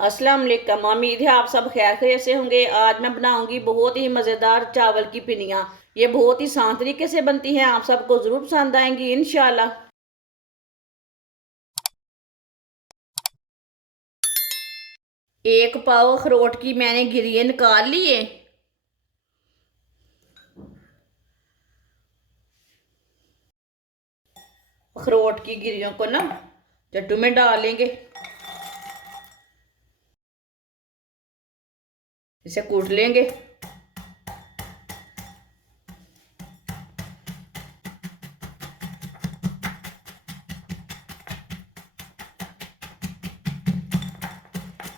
अस्सलाम वालेकुम। उम्मीद है आप सब खैर खैरियत से होंगे। आज मैं बनाऊंगी बहुत ही मज़ेदार चावल की पिनिया। ये बहुत ही आसान तरीके से बनती हैं, आप सबको ज़रूर पसंद आएंगी इंशाल्लाह। एक पाव अखरोट की मैंने गिरियाँ निकाल लिए। अखरोट की गिरियों को ना चट्टू में डाल लेंगे, इसे कूट लेंगे।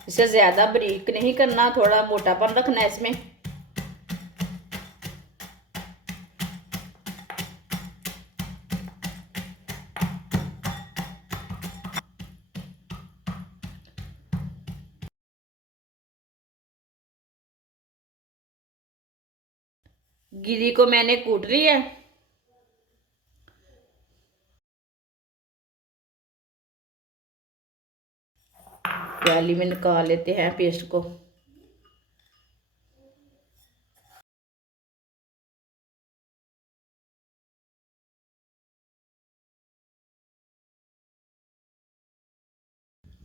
इसे ज़्यादा बारीक नहीं करना, थोड़ा मोटापन रखना है इसमें। गिरी को मैंने कूट लिया है। प्याली में निकाल लेते हैं पेस्ट को।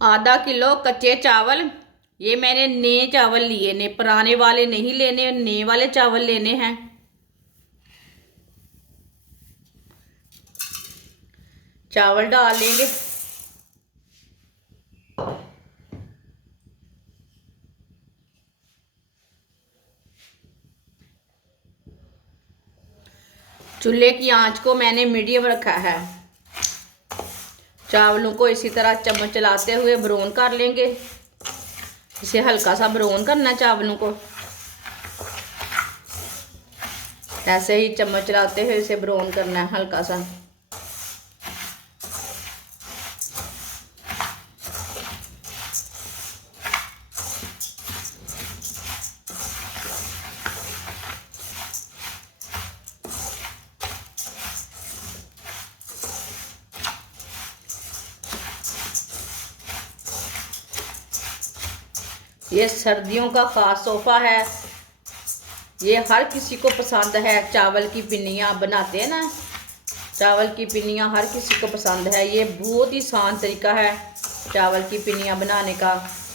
आधा किलो कच्चे चावल, ये मैंने नए चावल लिए ने, पुराने वाले नहीं लेने, नए वाले चावल लेने हैं। चावल डाल लेंगे। चूल्हे की आंच को मैंने मीडियम रखा है। चावलों को इसी तरह चम्मच चलाते हुए ब्राउन कर लेंगे। इसे हल्का सा ब्राउन करना है चावलों को। ऐसे ही चम्मच चलाते हुए इसे ब्राउन करना है हल्का सा। ये सर्दियों का खास तोहफा है, ये हर किसी को पसंद है। चावल की पिन्नियाँ बनाते हैं ना, चावल की पिन्नियाँ हर किसी को पसंद है। ये बहुत ही आसान तरीका है चावल की पिन्नियाँ बनाने का।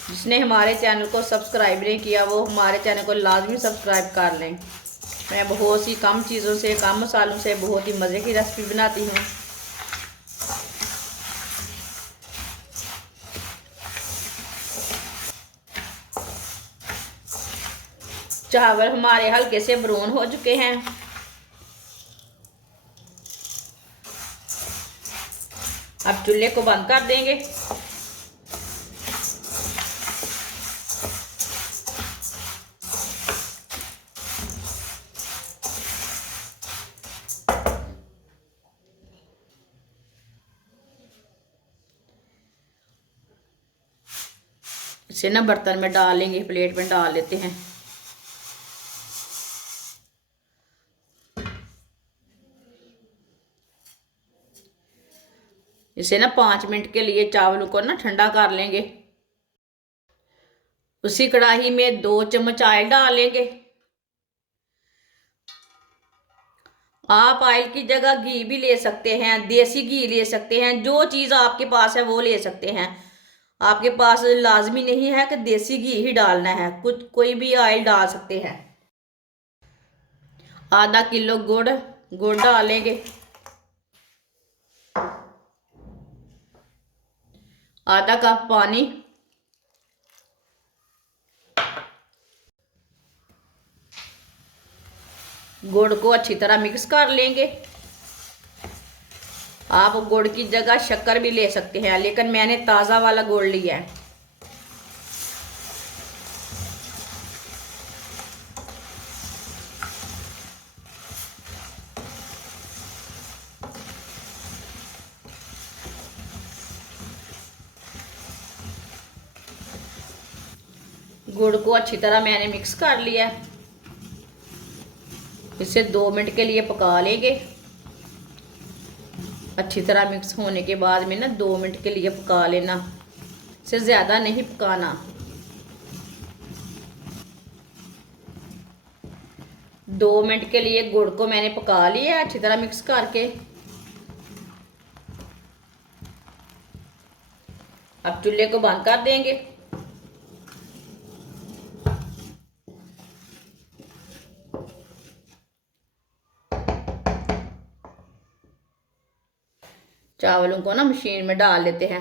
जिसने हमारे चैनल को सब्सक्राइब नहीं किया वो हमारे चैनल को लाजमी सब्सक्राइब कर लें। मैं बहुत सी कम चीज़ों से, कम मसालों से बहुत ही मज़े की रेसिपी बनाती हूँ। चावल हमारे हल्के से ब्राउन हो चुके हैं। अब चूल्हे को बंद कर देंगे। इसे ना बर्तन में डाल लेंगे, प्लेट में डाल लेते हैं। इसे ना 5 मिनट के लिए चावलों को ना ठंडा कर लेंगे। उसी कढ़ाई में 2 चम्मच ऑयल डाल लेंगे। आप ऑयल की जगह घी भी ले सकते हैं, देसी घी ले सकते हैं, जो चीज़ आपके पास है वो ले सकते हैं। आपके पास लाजमी नहीं है कि देसी घी ही डालना है, कुछ कोई भी ऑयल डाल सकते हैं। आधा किलो गुड़ डालेंगे। आधा कप पानी। गुड़ को अच्छी तरह मिक्स कर लेंगे। आप गुड़ की जगह शक्कर भी ले सकते हैं, लेकिन मैंने ताज़ा वाला गुड़ लिया है। गुड़ को अच्छी तरह मैंने मिक्स कर लिया है। इसे 2 मिनट के लिए पका लेंगे। अच्छी तरह मिक्स होने के बाद में ना 2 मिनट के लिए पका लेना, इसे ज़्यादा नहीं पकाना। 2 मिनट के लिए गुड़ को मैंने पका लिया अच्छी तरह मिक्स करके। अब चूल्हे को बंद कर देंगे। चावलों को ना मशीन में डाल लेते हैं।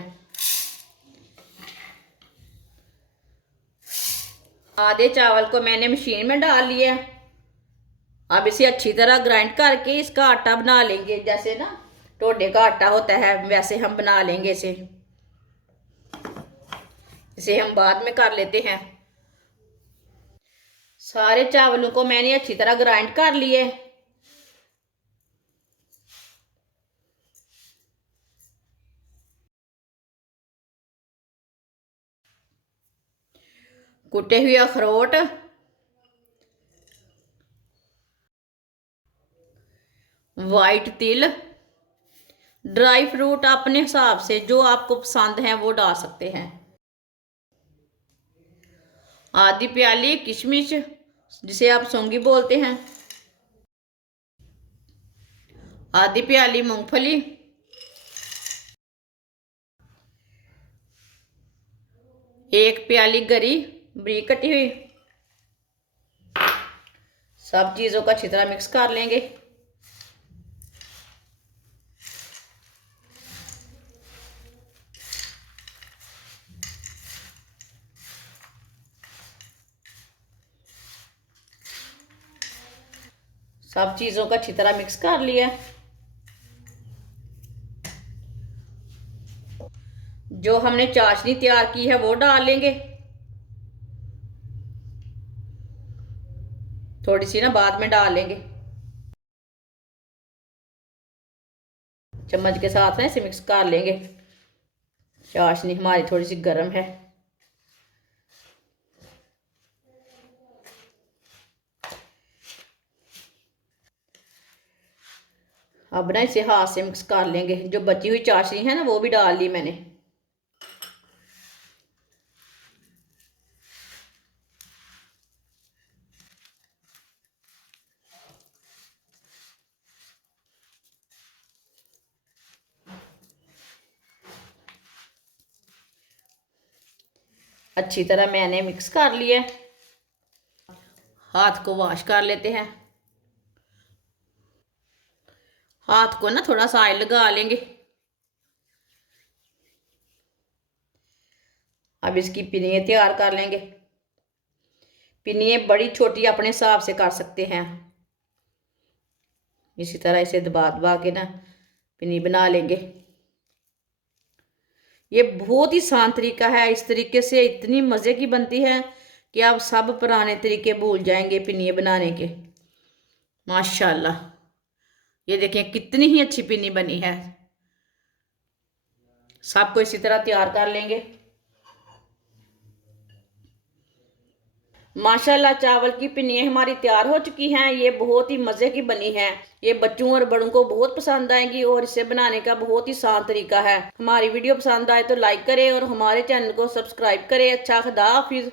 आधे चावल को मैंने मशीन में डाल लिया। अब इसे अच्छी तरह ग्राइंड करके इसका आटा बना लेंगे। जैसे ना टोडे का आटा होता है वैसे हम बना लेंगे इसे। इसे हम बाद में कर लेते हैं। सारे चावलों को मैंने अच्छी तरह ग्राइंड कर लिए। कुटे हुए अखरोट, वाइट तिल, ड्राई फ्रूट अपने हिसाब से जो आपको पसंद है वो डाल सकते हैं। आधी प्याली किशमिश जिसे आप सौंगी बोलते हैं। आधी प्याली मूंगफली, एक प्याली गरी बारीक कटी हुई। सब चीज़ों को अच्छी तरह मिक्स कर लेंगे। सब चीज़ों को अच्छी तरह मिक्स कर लिया। जो हमने चाशनी तैयार की है वो डाल लेंगे। थोड़ी सी ना बाद में डाल लेंगे। चम्मच के साथ ना इसे मिक्स कर लेंगे। चाशनी हमारी थोड़ी सी गर्म है। अब ना इसे हाथ से मिक्स कर लेंगे। जो बची हुई चाशनी है ना वो भी डाल ली मैंने। अच्छी तरह मैंने मिक्स कर लिया। हाथ को वॉश कर लेते हैं। हाथ को ना थोड़ा सा ऑयल लगा लेंगे। अब इसकी पिनियाँ तैयार कर लेंगे। पिनियाँ बड़ी छोटी अपने हिसाब से कर सकते हैं। इसी तरह इसे दबा दबा के ना पिनी बना लेंगे। ये बहुत ही आसान तरीका है। इस तरीके से इतनी मज़े की बनती है कि आप सब पुराने तरीके भूल जाएंगे पिनियाँ बनाने के। माशाल्लाह, ये देखें कितनी ही अच्छी पिनी बनी है। सबको इसी तरह तैयार कर लेंगे। माशाल्लाह चावल की पिनियाँ हमारी तैयार हो चुकी हैं। ये बहुत ही मज़े की बनी है। ये बच्चों और बड़ों को बहुत पसंद आएंगी और इसे बनाने का बहुत ही आसान तरीका है। हमारी वीडियो पसंद आए तो लाइक करें और हमारे चैनल को सब्सक्राइब करें। अच्छा, खुदा हाफिज़।